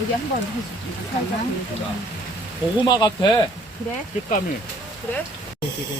여기 한번 해주지. 살짝. 고구마 같아. 그래? 식감이. 그래? 지금